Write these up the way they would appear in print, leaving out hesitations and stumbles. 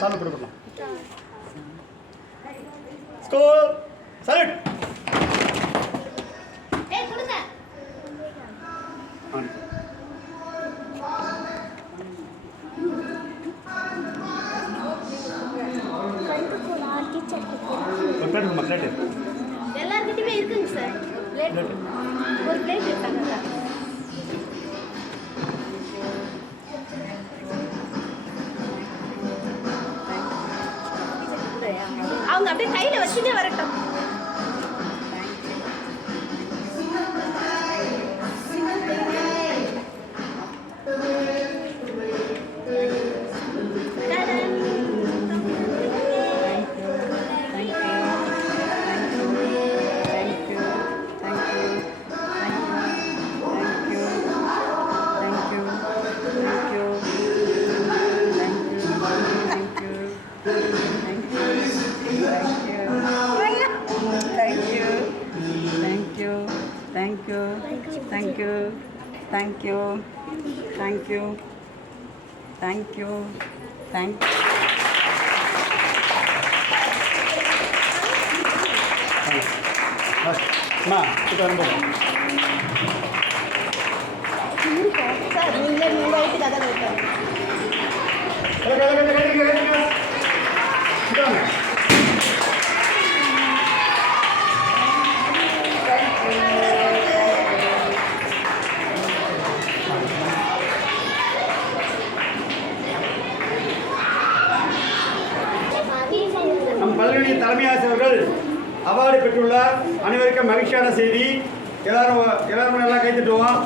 Solve கொடுக்கலாம். School salute. எல்லார்கிட்டயுமே இருக்குங்க சார். ஒரு பிளேட் எடுத்தாங்க. அவங்க அப்படியே கையில வச்சுட்டே வரட்டும். Thank you. அம்மா இப்போ வரும்போது சார் நீங்களே நீங்கள் வயிற்றுக்கு அதான் வைக்கிறேன். நம் பள்ளியுடைய தலைமை ஆசிரியர்கள் அவார்டு பெற்றுள்ளார். அனைவருக்கும் மகிழ்ச்சியான செய்தி. எல்லாரும் நல்லா கைத்துட்டுவோம்.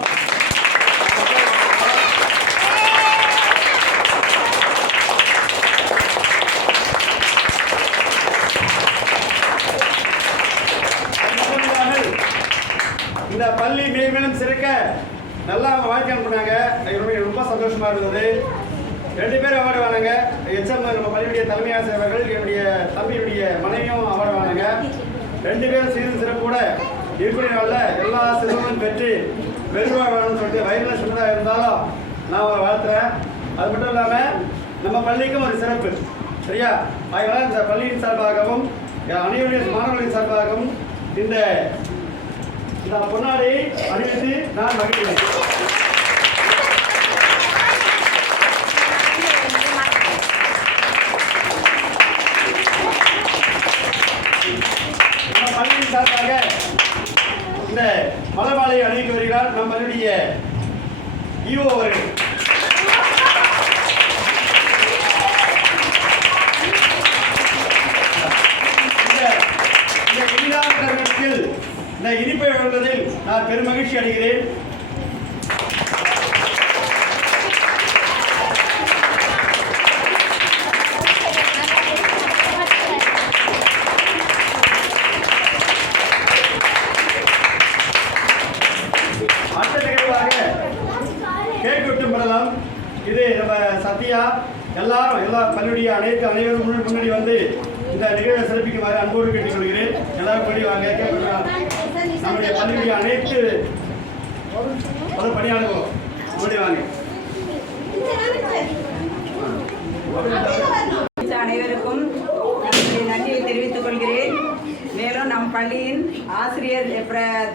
இந்த பள்ளி மேலும் சிறக்க நல்லா அவங்க வாழ்க்கை அனுப்புனாங்க. ரொம்ப சந்தோஷமா இருந்தது. 2 பேர் அவார்டு வாங்க. எச்எம் நம்ம பள்ளியுடைய தலைமை ஆசிரியர்கள், என்னுடைய தம்பியுடைய மனைவியும் அவார்டு வாங்க. 2 பேரும் சீரும் சிறப்போட இருக்கக்கூடிய நாளில் எல்லா சிறப்பும் பெற்று வெறுவா வேணும்னு சொல்லிட்டு வயதில் சொன்னதாக இருந்தாலும் நான் அவரை வாழ்த்துறேன். அது மட்டும் இல்லாமல் நம்ம பள்ளிக்கும் ஒரு சிறப்பு சரியா. அதனால் இந்த பள்ளியின் சார்பாகவும் அனைவருடைய மாணவர்களின் சார்பாகவும் இந்த பொன்னாடை அணிவித்து நான் மகிழ்கிறேன். பள்ளியின் சார்பாக இந்த மலர்மாலை அணிவிக்க வருகிறார் நம் பள்ளியுடைய ஈஓ அவர்கள். இந்த இனிதான தருணத்தில் இந்த இனிப்பை வழங்குவதில் நான் பெருமகிழ்ச்சி அடைகிறேன். அடுத்த நிகழ்வாக கேக் வெட்டும் படலாம். இது நம்ம சத்யா எல்லா பள்ளியுடைய அனைவரும் முன்னாடி வந்து இந்த நிகழ்வை சிறப்பிக்குமாறு அன்போடு கேட்டுக்கொள்கிறேன். எல்லாரும் பள்ளி வாங்க. கேக் வெட்டலாம். நம்முடைய பள்ளியுடைய அனைத்து பணியாளர்களும் முன்னாடி வாங்க. அனைவருக்கும் நன்றியை தெரிவித்துக் கொள்கிறேன். மேலும் நம் பள்ளியின் ஆசிரியர்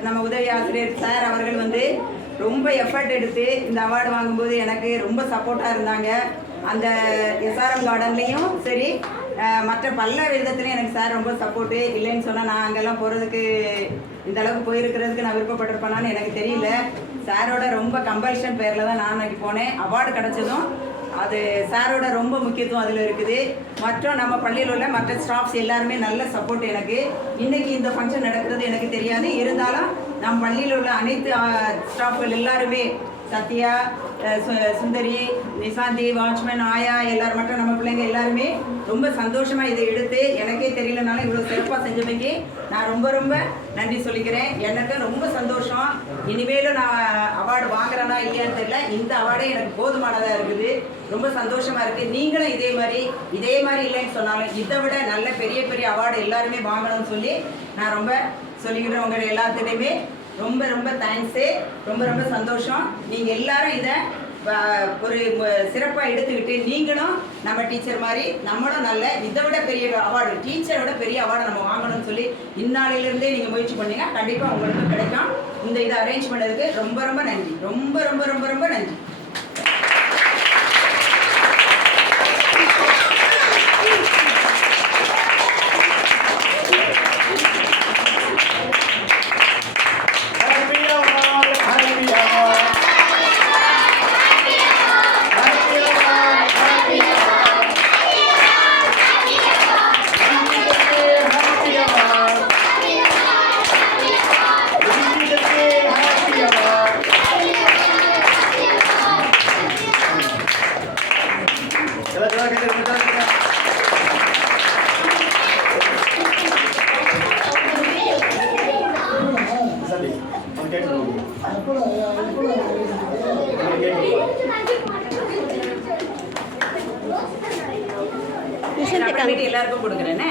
நம்ம உதவி ஆசிரியர் சார் அவர்கள் வந்து ரொம்ப எஃபர்ட் எடுத்து இந்த அவார்டு வாங்கும்போது எனக்கு ரொம்ப சப்போர்ட்டாக இருந்தாங்க. அந்த எஸ்ஆர்எம் கார்டன்லேயும் சரி மற்ற பல விதத்துலையும் எனக்கு சார் ரொம்ப சப்போர்ட்டு. இல்லைன்னு சொன்னால் நான் அங்கெல்லாம் போகிறதுக்கு இந்த அளவுக்கு போயிருக்கிறதுக்கு நான் விருப்பப்பட்டிருப்பேனான்னு எனக்கு தெரியல. சாரோட ரொம்ப கம்பல்ஷன் பேரில் தான் நான் அன்றைக்கி போனேன். அவார்டு கிடச்சதும் அது சாரோட ரொம்ப முக்கியத்துவம் அதில் இருக்குது. மற்றும் நம்ம பள்ளியில் உள்ள மற்ற ஸ்டாஃப்ஸ் எல்லாருமே நல்ல சப்போர்ட் எனக்கு. இன்றைக்கி இந்த ஃபங்க்ஷன் நடக்கிறது எனக்கு தெரியாது. இருந்தாலும் நம்ம பள்ளியில் உள்ள அனைத்து ஸ்டாஃப்கள் எல்லாருமே சத்யா, சுந்தரி, நிசாந்தி, வாட்ச்மேன், ஆயா எல்லாரும் மட்டும் நம்ம பிள்ளைங்க எல்லாருமே ரொம்ப சந்தோஷமாக இதை எடுத்து எனக்கே தெரியலனாலும் இவ்வளோ சிறப்பாக செஞ்சமைக்கு நான் ரொம்ப ரொம்ப நன்றி சொல்லிக்கிறேன். எனக்கு ரொம்ப சந்தோஷம். இனிமேலும் நான் அவார்டு வாங்குறேன்னா இல்லையான்னு தெரியல. இந்த அவார்டே எனக்கு போதுமானதாக இருக்குது. ரொம்ப சந்தோஷமாக இருக்குது. நீங்களும் இதே மாதிரி இல்லைன்னு சொன்னாலும் இதை விட நல்ல பெரிய பெரிய அவார்டு எல்லாருமே வாங்கணும்னு சொல்லி நான் ரொம்ப சொல்லிக்கிறேன். உங்கள் எல்லாத்துலேயுமே ரொம்ப ரொம்ப தேங்க்ஸு. ரொம்ப ரொம்ப சந்தோஷம். நீங்கள் எல்லாரும் இதை ஒரு சிறப்பாக எடுத்துக்கிட்டு நீங்களும் நம்ம டீச்சர் மாதிரி நம்மளும் நல்ல இதை விட பெரிய அவார்டு டீச்சரை விட பெரிய அவார்டை நம்ம வாங்கணும்னு சொல்லி இந்நாளிலிருந்தே நீங்கள் முயற்சி பண்ணீங்க. கண்டிப்பாக உங்களுக்கு கிடைக்கும். இந்த இதை அரேஞ்ச் பண்ணதுக்கு ரொம்ப ரொம்ப நன்றி. ரொம்ப ரொம்ப ரொம்ப ரொம்ப நன்றி. எல்லாருக்கும் கொடுக்குறேனே.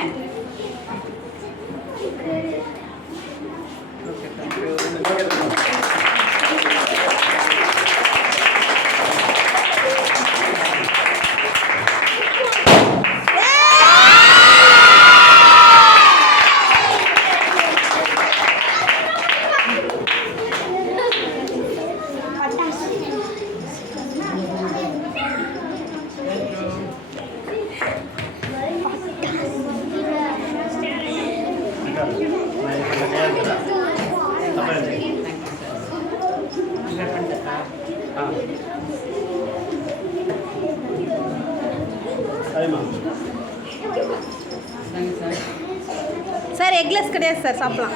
சார் எக்லெஸ் கிடையாது சார், சாப்பிடலாம்.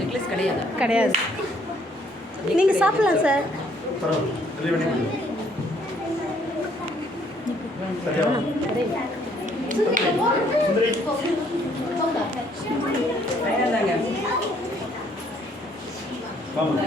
நெக்லஸ் கிடையாது கிடையாது, நீங்கள் சாப்பிடலாம் சார். தாங்க